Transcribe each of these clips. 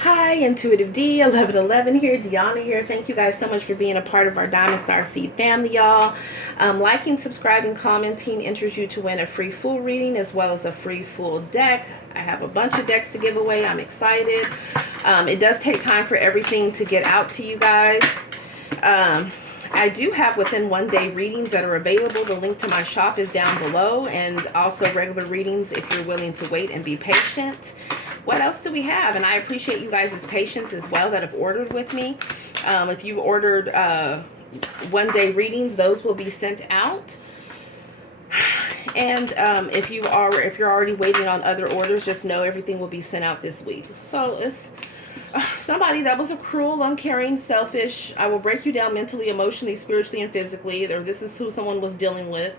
Hi, Intuitive D, 1111 here, Dionna here. Thank you guys so much for being a part of our Diamond Star Seed family, y'all. Liking, subscribing, commenting enters you to win a free full reading as well as a free full deck. I have a bunch of decks to give away. I'm excited. It does take time for everything to get out to you guys. I do have within 1 day readings that are available. The link to my shop is down below, and also regular readings if you're willing to wait and be patient. What else do we have? And I appreciate you guys' patience as well that have ordered with me. If you've ordered 1 day readings, those will be sent out. And if you're already waiting on other orders, just know everything will be sent out this week. So it's somebody that was a cruel, uncaring, selfish. I will break you down mentally, emotionally, spiritually, and physically. Or this is who someone was dealing with.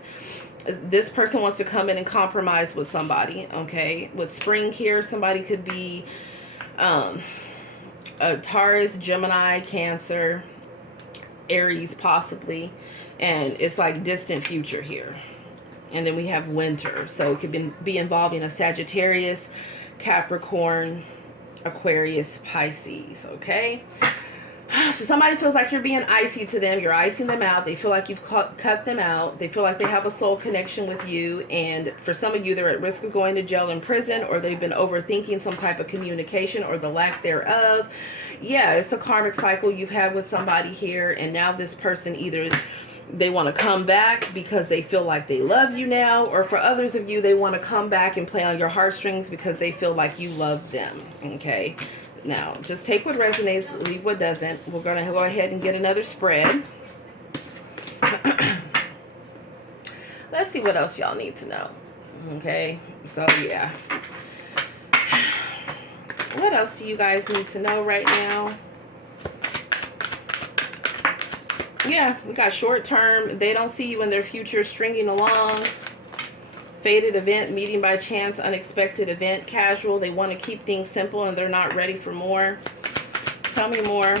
This person wants to come in and compromise with somebody, okay? With spring here, somebody could be a Taurus, Gemini, Cancer, Aries possibly. And it's like distant future here. And then we have winter. So it could be involving a Sagittarius, Capricorn, Aquarius, Pisces, okay? So somebody feels like you're being icy to them. You're icing them out. They feel like you've cut them out. They feel like they have a soul connection with you. And for some of you, they're at risk of going to jail and prison, or they've been overthinking some type of communication or the lack thereof. Yeah, it's a karmic cycle you've had with somebody here. And now this person either they want to come back because they feel like they love you now, or for others of you, they want to come back and play on your heartstrings because they feel like you love them, okay? Now, just take what resonates, leave what doesn't. We're going to go ahead and get another spread. Let's see what else y'all need to know. Okay, so yeah. What else do you guys need to know right now? Yeah, we got short term. They don't see you in their future, stringing along. Faded event, meeting by chance, unexpected event, casual. They want to keep things simple and they're not ready for more. Tell me more.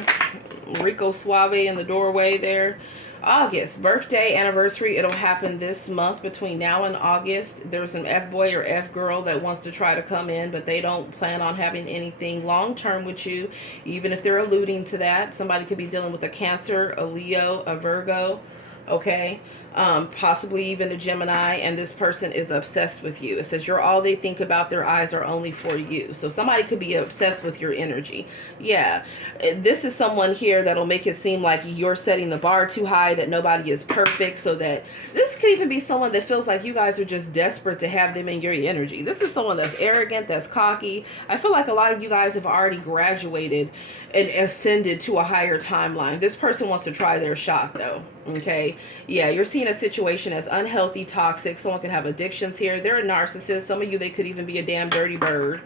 Rico Suave in the doorway there. August, birthday, anniversary. It'll happen this month between now and August. There's an F-boy or F-girl that wants to try to come in, but they don't plan on having anything long-term with you, even if they're alluding to that. Somebody could be dealing with a Cancer, a Leo, a Virgo, okay? Possibly even a Gemini, and this person is obsessed with you. It says you're all they think about, their eyes are only for you. So somebody could be obsessed with your energy. Yeah, this is someone here that'll make it seem like you're setting the bar too high, that nobody is perfect, so that this could even be someone that feels like you guys are just desperate to have them in your energy. This is someone that's arrogant, that's cocky. I feel like a lot of you guys have already graduated and ascended to a higher timeline. This person wants to try their shot though, okay? Yeah, you're seeing a situation as unhealthy, toxic. Someone can have addictions here. They're a narcissist. Some of you, they could even be a damn dirty bird,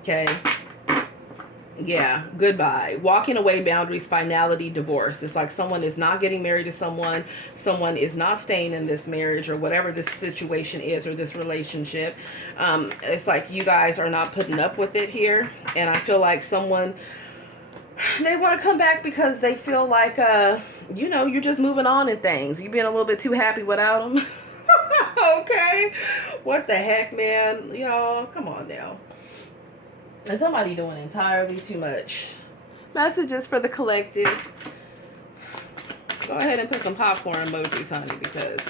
okay? Yeah, goodbye. Walking away, boundaries, finality, divorce. It's like someone is not getting married to someone. Someone is not staying in this marriage or whatever this situation is or this relationship. It's like you guys are not putting up with it here. And I feel like someone, they want to come back because they feel like, you know, you're just moving on in things. You're being a little bit too happy without them. Okay? What the heck, man? Y'all, come on now. And somebody doing entirely too much. Messages for the collective. Go ahead and put some popcorn emojis, honey, because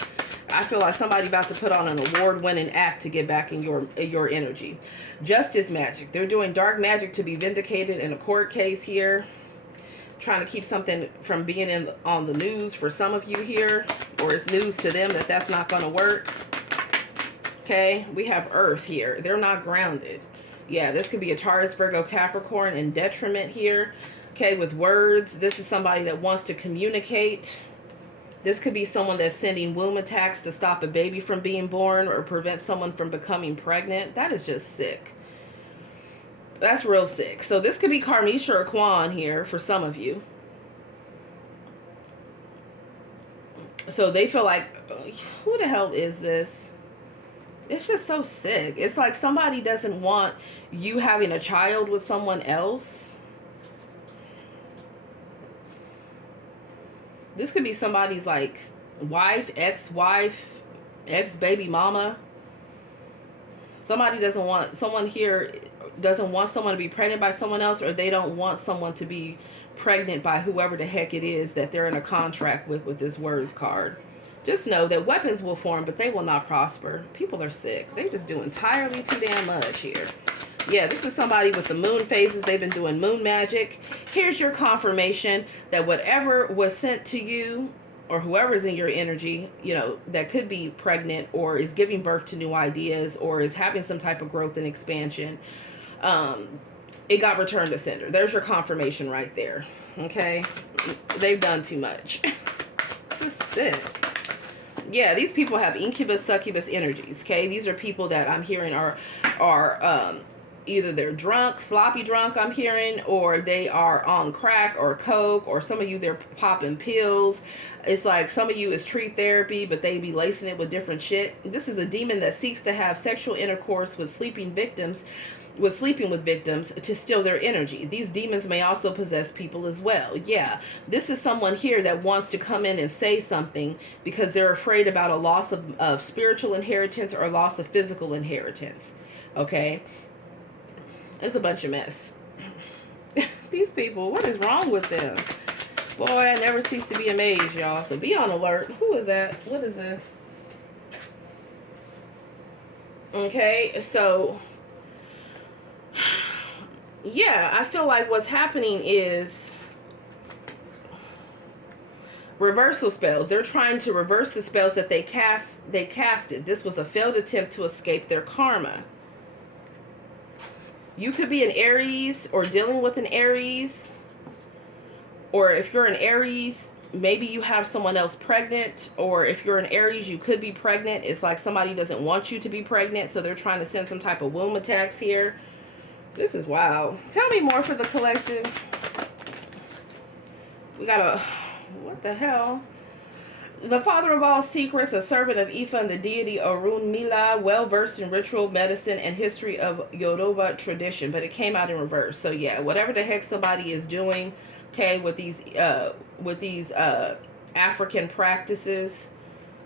I feel like somebody about to put on an award-winning act to get back in your energy. Justice magic. They're doing dark magic to be vindicated in a court case here. Trying to keep something from being on the news for some of you here. Or it's news to them that that's not going to work. Okay, we have Earth here. They're not grounded. Yeah, this could be a Taurus, Virgo, Capricorn, and detriment here. Okay, with words. This is somebody that wants to communicate. This could be someone that's sending womb attacks to stop a baby from being born or prevent someone from becoming pregnant. That is just sick. That's real sick. So this could be Karmic or Quan here for some of you. So they feel like, who the hell is this? It's just so sick. It's like somebody doesn't want you having a child with someone else. This could be somebody's like wife, ex-wife, ex-baby mama. Somebody doesn't want, someone here doesn't want someone to be pregnant by someone else, or they don't want someone to be pregnant by whoever the heck it is that they're in a contract with this words card. Just know that weapons will form, but they will not prosper. People are sick. They're just doing entirely too damn much here. Yeah, this is somebody with the moon phases. They've been doing moon magic. Here's your confirmation that whatever was sent to you, or whoever's in your energy, you know, that could be pregnant or is giving birth to new ideas or is having some type of growth and expansion, it got returned to sender. There's your confirmation right there. Okay? They've done too much. Just sick. Yeah, these people have incubus, succubus energies. Okay? These are people that I'm hearing are either they're drunk, sloppy drunk, I'm hearing, or they are on crack or coke, or some of you, they're popping pills. It's like some of you is treat therapy, but they be lacing it with different shit. This is a demon that seeks to have sexual intercourse with sleeping with victims to steal their energy. These demons may also possess people as well. Yeah, this is someone here that wants to come in and say something because they're afraid about a loss of spiritual inheritance or a loss of physical inheritance. Okay? It's a bunch of mess. These people, what is wrong with them? Boy, I never cease to be amazed, y'all. So be on alert. Who is that? What is this? Okay, so yeah, I feel like what's happening is reversal spells. They're trying to reverse the spells that they casted. This was a failed attempt to escape their karma. You could be an Aries or dealing with an Aries. Or if you're an Aries, maybe you have someone else pregnant. Or if you're an Aries, you could be pregnant. It's like somebody doesn't want you to be pregnant, so they're trying to send some type of womb attacks here. This is wild. Tell me more for the collective. We got a... What the hell? The father of all secrets, a servant of Ifa and the deity Orunmila, well-versed in ritual, medicine, and history of Yoruba tradition. But it came out in reverse. So yeah, whatever the heck somebody is doing... Okay, with these African practices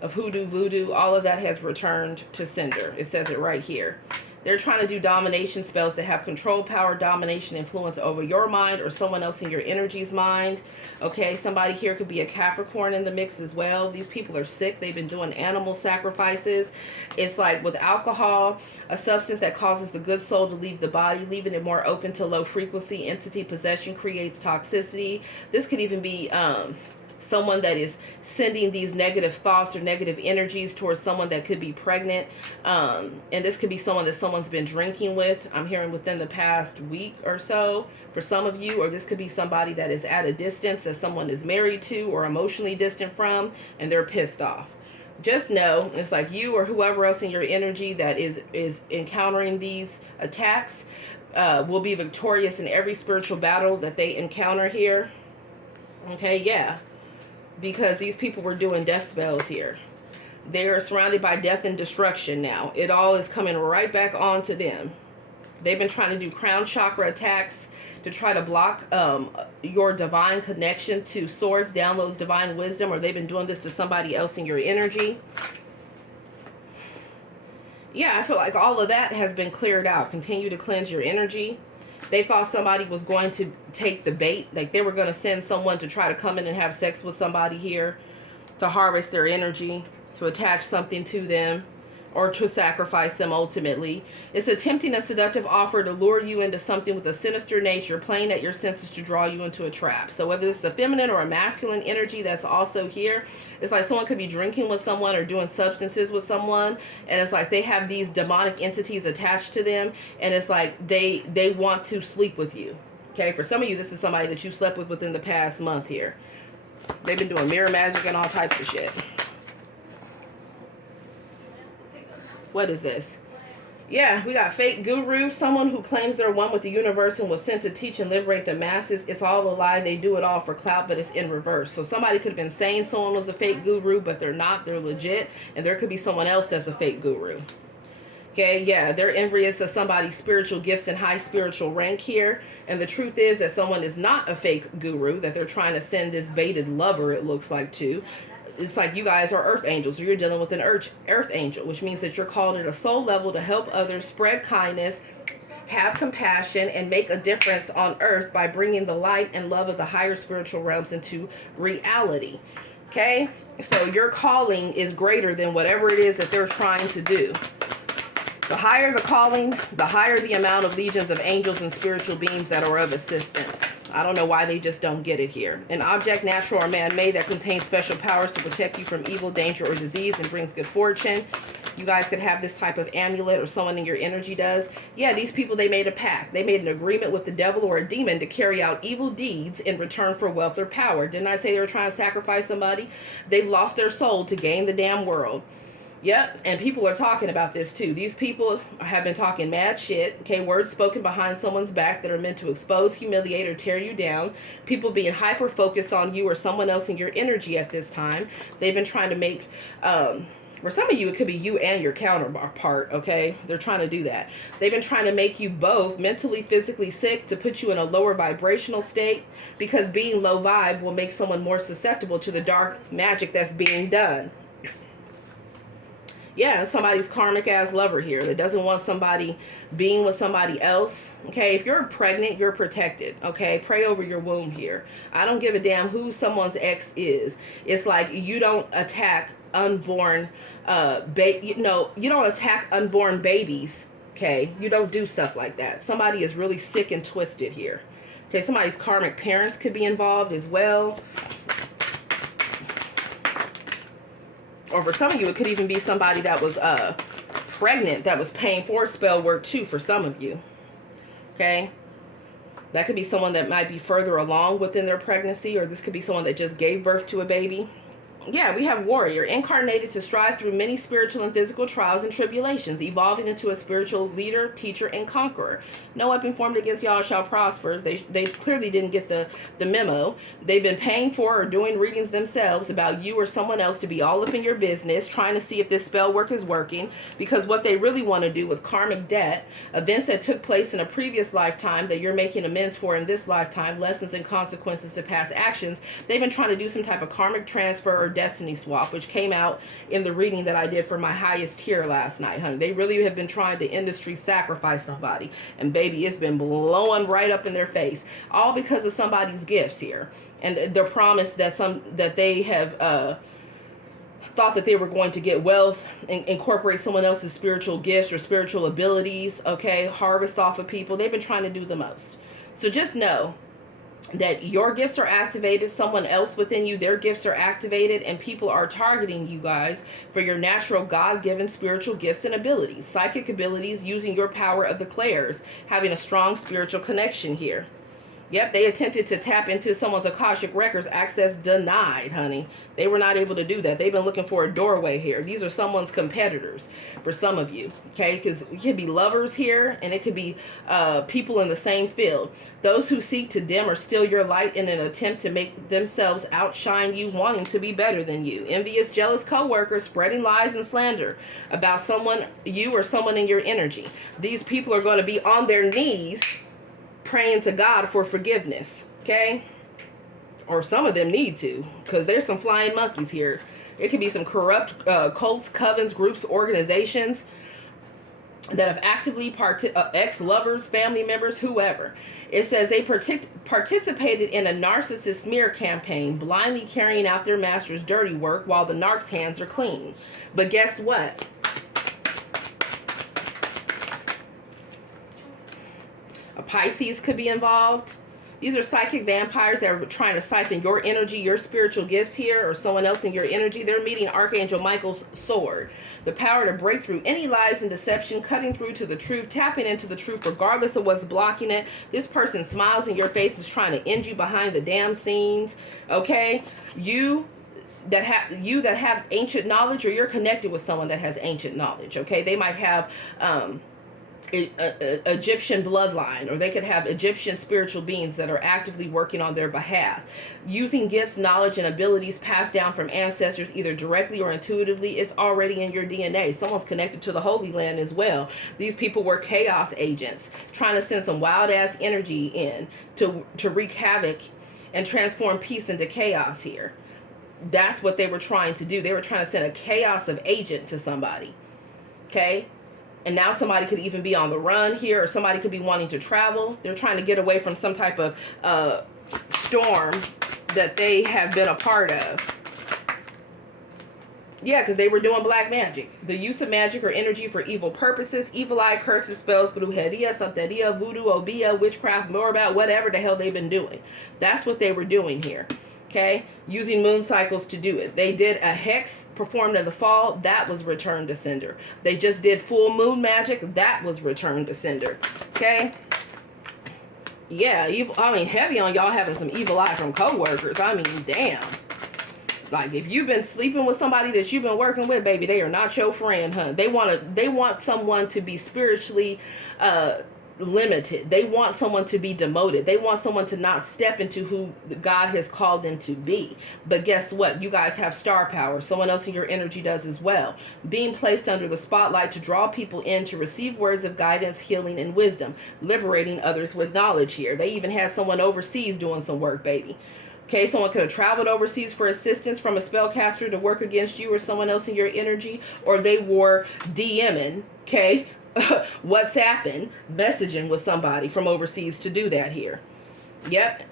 of hoodoo, voodoo, all of that has returned to sender. It says it right here. They're trying to do domination spells to have control, power, domination, influence over your mind or someone else in your energy's mind. Okay, somebody here could be a Capricorn in the mix as well. These people are sick. They've been doing animal sacrifices. It's like with alcohol, a substance that causes the good soul to leave the body, leaving it more open to low frequency entity possession creates toxicity. This could even be someone that is sending these negative thoughts or negative energies towards someone that could be pregnant. And this could be someone that someone's been drinking with. I'm hearing within the past week or so for some of you, or this could be somebody that is at a distance that someone is married to or emotionally distant from, and they're pissed off. Just know it's like you or whoever else in your energy that is encountering these attacks will be victorious in every spiritual battle that they encounter here. Okay, yeah. Because these people were doing death spells here. They're surrounded by death and destruction now. It all is coming right back onto them. They've been trying to do crown chakra attacks to try to block your divine connection to source, downloads divine wisdom, or they've been doing this to somebody else in your energy. Yeah, I feel like all of that has been cleared out. Continue to cleanse your energy. They thought somebody was going to take the bait. Like they were going to send someone to try to come in and have sex with somebody here to harvest their energy, to attach something to them, or to sacrifice them ultimately. It's attempting a seductive offer to lure you into something with a sinister nature, playing at your senses to draw you into a trap. So whether it's a feminine or a masculine energy that's also here, it's like someone could be drinking with someone or doing substances with someone, and it's like they have these demonic entities attached to them, and it's like they want to sleep with you. Okay, for some of you, this is somebody that you slept with within the past month here. They've been doing mirror magic and all types of shit. What is this? Yeah, we got fake guru, someone who claims they're one with the universe and was sent to teach and liberate the masses. It's all a lie. They do it all for clout, but it's in reverse. So somebody could have been saying someone was a fake guru, but they're not. They're legit. And there could be someone else that's a fake guru. Okay, yeah, they're envious of somebody's spiritual gifts and high spiritual rank here. And the truth is that someone is not a fake guru, that they're trying to send this baited lover, it looks like, to. It's like you guys are earth angels, or you're dealing with an earth angel, which means that you're called at a soul level to help others, spread kindness, have compassion, and make a difference on earth by bringing the light and love of the higher spiritual realms into reality. Okay? So your calling is greater than whatever it is that they're trying to do. The higher the calling, the higher the amount of legions of angels and spiritual beings that are of assistance. I don't know why they just don't get it here. An object, natural or man-made, that contains special powers to protect you from evil, danger, or disease and brings good fortune. You guys could have this type of amulet, or someone in your energy does. Yeah, these people, they made a pact. They made an agreement with the devil or a demon to carry out evil deeds in return for wealth or power. Didn't I say they were trying to sacrifice somebody? They've lost their soul to gain the damn world. Yep, and people are talking about this too. These people have been talking mad shit, okay, words spoken behind someone's back that are meant to expose, humiliate, or tear you down. People being hyper-focused on you or someone else in your energy at this time. They've been trying to make, for some of you, it could be you and your counterpart, okay? They're trying to do that. They've been trying to make you both mentally, physically sick to put you in a lower vibrational state, because being low vibe will make someone more susceptible to the dark magic that's being done. Yeah, somebody's karmic ass lover here that doesn't want somebody being with somebody else. Okay, if you're pregnant, you're protected. Okay, pray over your womb here. I don't give a damn who someone's ex is. It's like you don't attack unborn you don't attack unborn babies. Okay, you don't do stuff like that. Somebody is really sick and twisted here. Okay, somebody's karmic parents could be involved as well. Or for some of you, it could even be somebody that was pregnant that was paying for spell work too for some of you. Okay? That could be someone that might be further along within their pregnancy, or this could be someone that just gave birth to a baby. Yeah, we have warrior, incarnated to strive through many spiritual and physical trials and tribulations, evolving into a spiritual leader, teacher, and conqueror. No weapon formed against y'all shall prosper. They clearly didn't get the memo. They've been paying for or doing readings themselves about you or someone else to be all up in your business, trying to see if this spell work is working, because what they really want to do with karmic debt, events that took place in a previous lifetime that you're making amends for in this lifetime, lessons and consequences to past actions, they've been trying to do some type of karmic transfer or destiny swap, which came out in the reading that I did for my highest tier last night, honey. They really have been trying to industry sacrifice somebody, and baby, it's been blowing right up in their face, all because of somebody's gifts here, and the promise that they have thought that they were going to get wealth and incorporate someone else's spiritual gifts or spiritual abilities, okay, harvest off of people. They've been trying to do the most. So just know that your gifts are activated, someone else within you, their gifts are activated, and people are targeting you guys for your natural God-given spiritual gifts and abilities, psychic abilities, using your power of the clairs, having a strong spiritual connection here. Yep, they attempted to tap into someone's Akashic records. Access denied, honey. They were not able to do that. They've been looking for a doorway here. These are someone's competitors for some of you, okay? Because it could be lovers here, and it could be people in the same field. Those who seek to dim or steal your light in an attempt to make themselves outshine you, wanting to be better than you. Envious, jealous co-workers spreading lies and slander about someone, you or someone in your energy. These people are going to be on their knees praying to God for forgiveness, okay? Or some of them need to, because there's some flying monkeys here. It could be some corrupt cults, covens, groups, organizations that have actively ex-lovers, family members, whoever. It says they participated in a narcissist smear campaign, blindly carrying out their master's dirty work while the narc's hands are clean. But guess what? A Pisces could be involved. These are psychic vampires that are trying to siphon your energy, your spiritual gifts here, or someone else in your energy. They're meeting Archangel Michael's sword. The power to break through any lies and deception, cutting through to the truth, tapping into the truth regardless of what's blocking it. This person smiles in your face, is trying to end you behind the damn scenes, okay? You that have ancient knowledge, or you're connected with someone that has ancient knowledge, okay? They might have Egyptian bloodline, or they could have Egyptian spiritual beings that are actively working on their behalf, using gifts, knowledge, and abilities passed down from ancestors either directly or intuitively. It's already in your DNA. Someone's connected to the Holy Land as well. These people were chaos agents trying to send some wild ass energy in to wreak havoc and transform peace into chaos here. That's what they were trying to do. They were trying to send a chaos of agent to somebody, okay? And now somebody could even be on the run here, or somebody could be wanting to travel. They're trying to get away from some type of storm that they have been a part of. Yeah, because they were doing black magic. The use of magic or energy for evil purposes. Evil eye, curses, spells, brujeria, santeria, voodoo, obia, witchcraft, morbat, whatever the hell they've been doing. That's what they were doing here. Okay? Using moon cycles to do it. They did a hex performed in the fall. That was returned to sender. They just did full moon magic. That was returned to sender. Okay? Yeah, evil, I mean, heavy on y'all having some evil eye from co-workers. I mean, damn. Like, if you've been sleeping with somebody that you've been working with, baby, they are not your friend, huh? They want someone to be spiritually limited. They want someone to be demoted. They want someone to not step into who God has called them to be. But guess what? You guys have star power. Someone else in your energy does as well. Being placed under the spotlight to draw people in to receive words of guidance, healing, and wisdom. Liberating others with knowledge here. They even had someone overseas doing some work, baby. Okay, someone could have traveled overseas for assistance from a spellcaster to work against you or someone else in your energy, or they were DMing, okay, WhatsApping, messaging with somebody from overseas to do that here. Yep.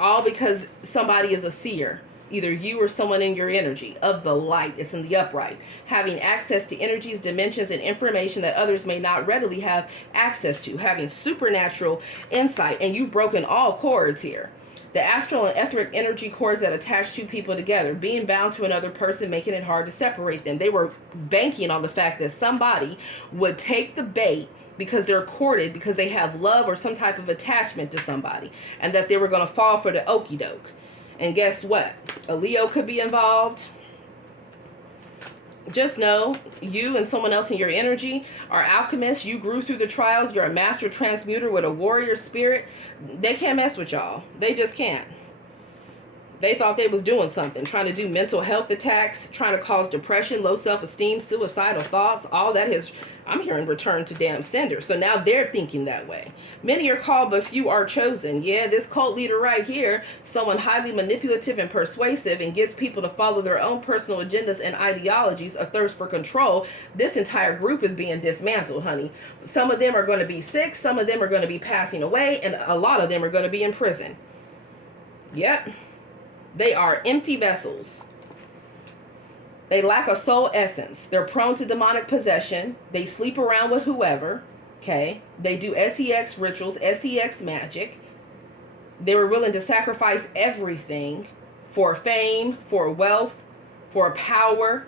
All because somebody is a seer, either you or someone in your energy, of the light. It's in the upright. Having access to energies, dimensions, and information that others may not readily have access to. Having supernatural insight, and you've broken all cords here. The astral and etheric energy cords that attach two people together, being bound to another person, making it hard to separate them. They were banking on the fact that somebody would take the bait because they're courted, because they have love or some type of attachment to somebody, and that they were going to fall for the okie doke. And guess what? A Leo could be involved. Just know, you and someone else in your energy are alchemists. You grew through the trials. You're a master transmuter with a warrior spirit. They can't mess with y'all. They just can't. They thought they was doing something, trying to do mental health attacks, trying to cause depression, low self-esteem, suicidal thoughts. All that is, I'm hearing, return to damn sender. So now they're thinking that way. Many are called, but few are chosen. Yeah, this cult leader right here, someone highly manipulative and persuasive and gets people to follow their own personal agendas and ideologies, a thirst for control. This entire group is being dismantled, honey. Some of them are going to be sick. Some of them are going to be passing away. And a lot of them are going to be in prison. Yep. They are empty vessels. They lack a soul essence. They're prone to demonic possession. They sleep around with whoever. Okay. They do sex rituals, sex magic. They were willing to sacrifice everything for fame, for wealth, for power.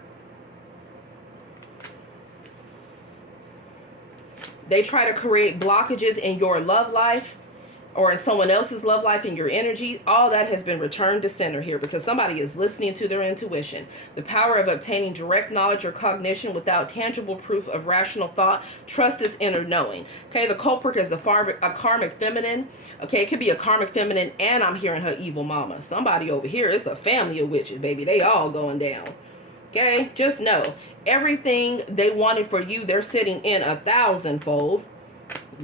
They try to create blockages in your love life, or in someone else's love life, in your energy. All that has been returned to center here because somebody is listening to their intuition. The power of obtaining direct knowledge or cognition without tangible proof of rational thought. Trust is inner knowing. Okay, the culprit is a karmic feminine. Okay, it could be a karmic feminine, and I'm hearing her evil mama. Somebody over here, it's a family of witches, baby. They all going down. Okay, just know, everything they wanted for you, they're sitting in 1,000-fold.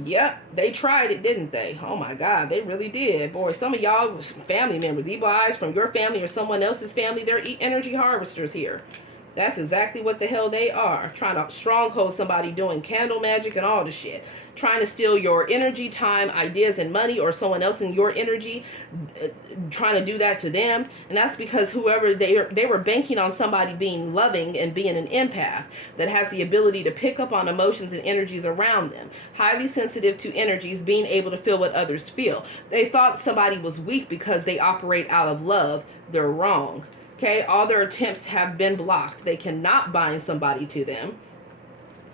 Yep, they tried it, didn't they? Oh my God, they really did. Boy, some of y'all family members, evil eyes from your family or someone else's family, they're energy harvesters here. That's exactly what the hell they are. Trying to stronghold somebody, doing candle magic and all the shit. Trying to steal your energy, time, ideas, and money, or someone else in your energy, trying to do that to them. And that's because whoever they were banking on somebody being loving and being an empath that has the ability to pick up on emotions and energies around them. Highly sensitive to energies, being able to feel what others feel. They thought somebody was weak because they operate out of love. They're wrong. Okay, all their attempts have been blocked. They cannot bind somebody to them.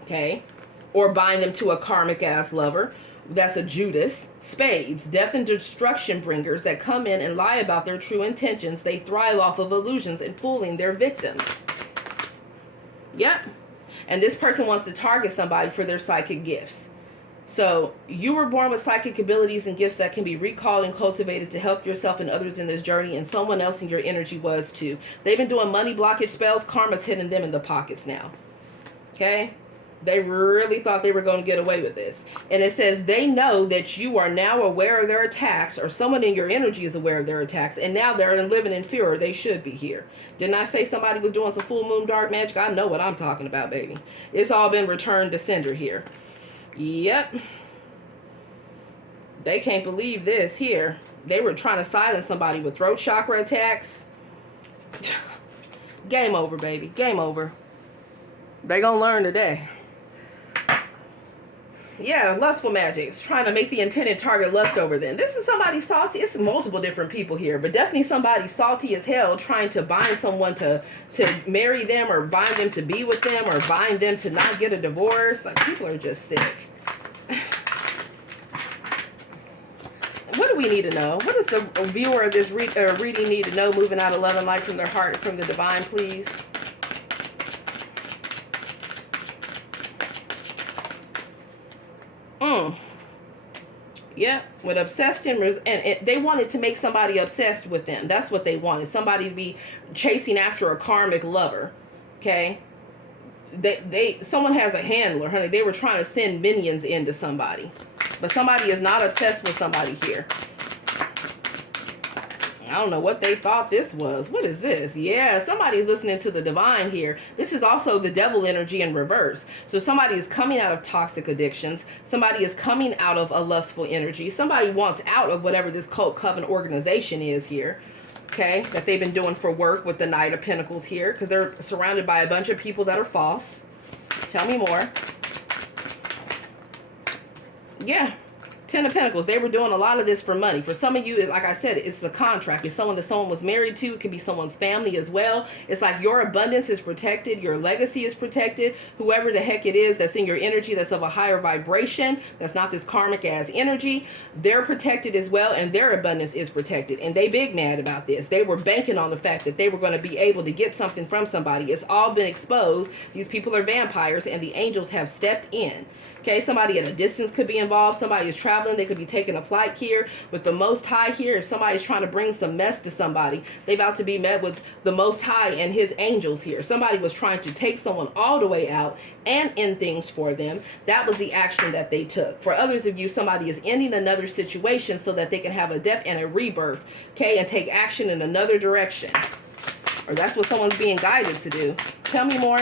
Okay, or bind them to a karmic ass lover. That's a Judas. Spades, death and destruction bringers that come in and lie about their true intentions. They thrive off of illusions and fooling their victims. Yep. And this person wants to target somebody for their psychic gifts. So you were born with psychic abilities and gifts that can be recalled and cultivated to help yourself and others in this journey, and someone else in your energy was too. They've been doing money blockage spells. Karma's hitting them in the pockets now. Okay? They really thought they were going to get away with this. And it says they know that you are now aware of their attacks, or someone in your energy is aware of their attacks, and now they're living in fear, or they should be here. Didn't I say somebody was doing some full moon dark magic? I know what I'm talking about, baby. It's all been returned to sender here. Yep. They can't believe this here. They were trying to silence somebody with throat chakra attacks. Game over, baby. Game over. They gonna learn today. Yeah, lustful magic. It's trying to make the intended target lust over them. This is somebody salty. It's multiple different people here, but definitely somebody salty as hell trying to bind someone to marry them, or bind them to be with them, or bind them to not get a divorce. Like, people are just sick. What do we need to know? What does the viewer of this reading need to know, moving out of love and light from their heart, from the divine, please? Yeah, with obsessed and they wanted to make somebody obsessed with them. That's what they wanted. Somebody to be chasing after a karmic lover. Okay? Someone has a handler, honey. They were trying to send minions into somebody. But somebody is not obsessed with somebody here. I don't know what they thought this was. What is this? Yeah, somebody's listening to the divine here. This is also the devil energy in reverse. So somebody is coming out of toxic addictions. Somebody is coming out of a lustful energy. Somebody wants out of whatever this cult coven organization is here. Okay, that they've been doing for work with the Knight of Pentacles here. Because they're surrounded by a bunch of people that are false. Tell me more. Yeah. Ten of Pentacles. They were doing a lot of this for money. For some of you, like I said, it's a contract. It's someone that someone was married to. It could be someone's family as well. It's like your abundance is protected. Your legacy is protected. Whoever the heck it is that's in your energy, that's of a higher vibration, that's not this karmic ass energy, they're protected as well, and their abundance is protected. And they big mad about this. They were banking on the fact that they were going to be able to get something from somebody. It's all been exposed. These people are vampires, and the angels have stepped in. Okay, somebody at a distance could be involved. Somebody is traveling. They could be taking a flight here with the Most High here. If somebody's trying to bring some mess to somebody, they about to be met with the Most High and his angels here. Somebody was trying to take someone all the way out and end things for them. That was the action that they took. For others of you, somebody is ending another situation so that they can have a death and a rebirth, okay, and take action in another direction. Or that's what someone's being guided to do. Tell me more.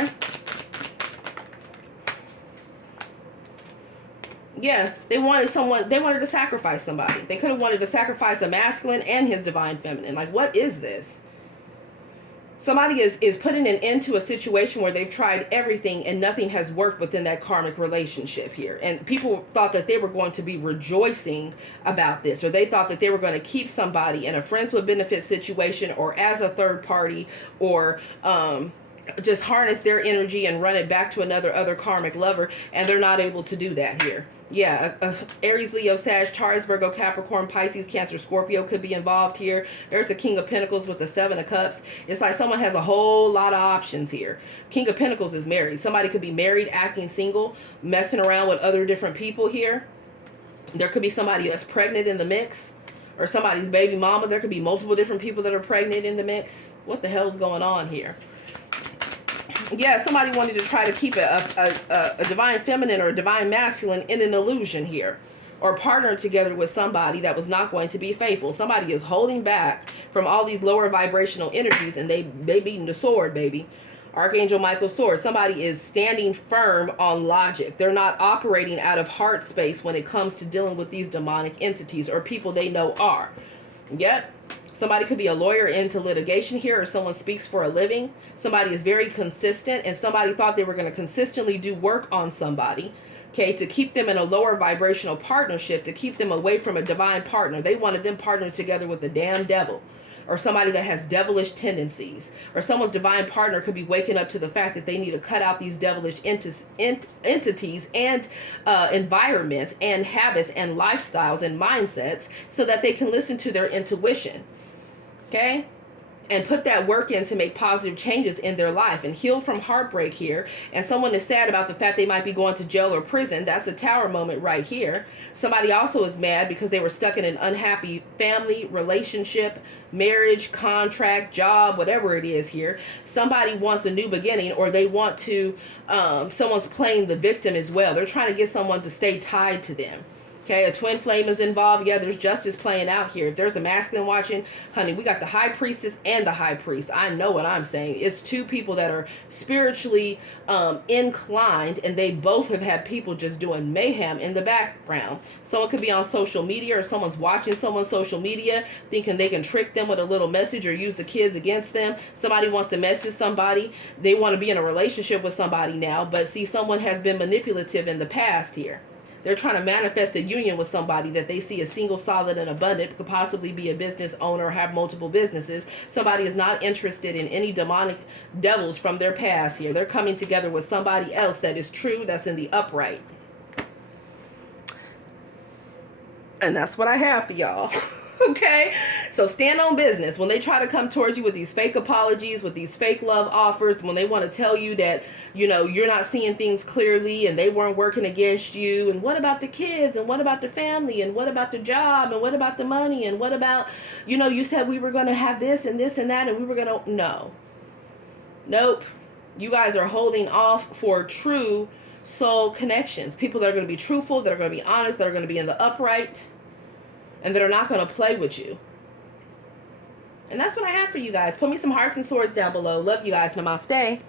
Yeah, they wanted to sacrifice somebody. They could have wanted to sacrifice a masculine and his divine feminine. Like, what is this? Somebody is putting an end to a situation where they've tried everything and nothing has worked within that karmic relationship here. And people thought that they were going to be rejoicing about this, or they thought that they were going to keep somebody in a friends with benefit situation, or as a third party, or just harness their energy and run it back to other karmic lover, and they're not able to do that here. Yeah, Aries, Leo, Sag, Taurus, Virgo, Capricorn, Pisces, Cancer, Scorpio could be involved here. There's the King of Pentacles with the Seven of Cups. It's like someone has a whole lot of options here. King of Pentacles is married. Somebody could be married, acting single, messing around with other different people here. There could be somebody that's pregnant in the mix, or somebody's baby mama. There could be multiple different people that are pregnant in the mix. What the hell's going on here? Yeah, somebody wanted to try to keep a divine feminine or a divine masculine in an illusion here, or partner together with somebody that was not going to be faithful. Somebody is holding back from all these lower vibrational energies, and they beating the sword, baby. Archangel Michael's sword. Somebody is standing firm on logic. They're not operating out of heart space when it comes to dealing with these demonic entities or people they know are. Yep. Somebody could be a lawyer into litigation here, or someone speaks for a living. Somebody is very consistent, and somebody thought they were going to consistently do work on somebody, okay, to keep them in a lower vibrational partnership, to keep them away from a divine partner. They wanted them partnered together with the damn devil, or somebody that has devilish tendencies. Or someone's divine partner could be waking up to the fact that they need to cut out these devilish entities and environments and habits and lifestyles and mindsets so that they can listen to their intuition. Okay? and put that work in to make positive changes in their life and heal from heartbreak here. And someone is sad about the fact they might be going to jail or prison. That's a Tower moment right here. Somebody also is mad because they were stuck in an unhappy family, relationship, marriage, contract, job, whatever it is here. Somebody wants a new beginning, or they want to, someone's playing the victim as well. They're trying to get someone to stay tied to them. Okay, a twin flame is involved. Yeah, there's justice playing out here. If there's a masculine watching, honey, we got the high priestess and the high priest. I know what I'm saying. It's two people that are spiritually inclined, and they both have had people just doing mayhem in the background. Someone could be on social media, or someone's watching someone's social media thinking they can trick them with a little message or use the kids against them. Somebody wants to message somebody. They want to be in a relationship with somebody now, but see, someone has been manipulative in the past here. They're trying to manifest a union with somebody that they see as single, solid, and abundant, could possibly be a business owner or have multiple businesses. Somebody is not interested in any demonic devils from their past here. They're coming together with somebody else that is true, that's in the upright. And that's what I have for y'all. Okay, so stand on business. When they try to come towards you with these fake apologies, with these fake love offers, when they want to tell you that, you know, you're not seeing things clearly and they weren't working against you, and what about the kids, and what about the family, and what about the job, and what about the money, and what about, you know, you said we were going to have this and this and that, and we were going to, no. Nope. You guys are holding off for true soul connections. People that are going to be truthful, that are going to be honest, that are going to be in the upright, and that are not going to play with you. And that's what I have for you guys. Put me some hearts and swords down below. Love you guys. Namaste.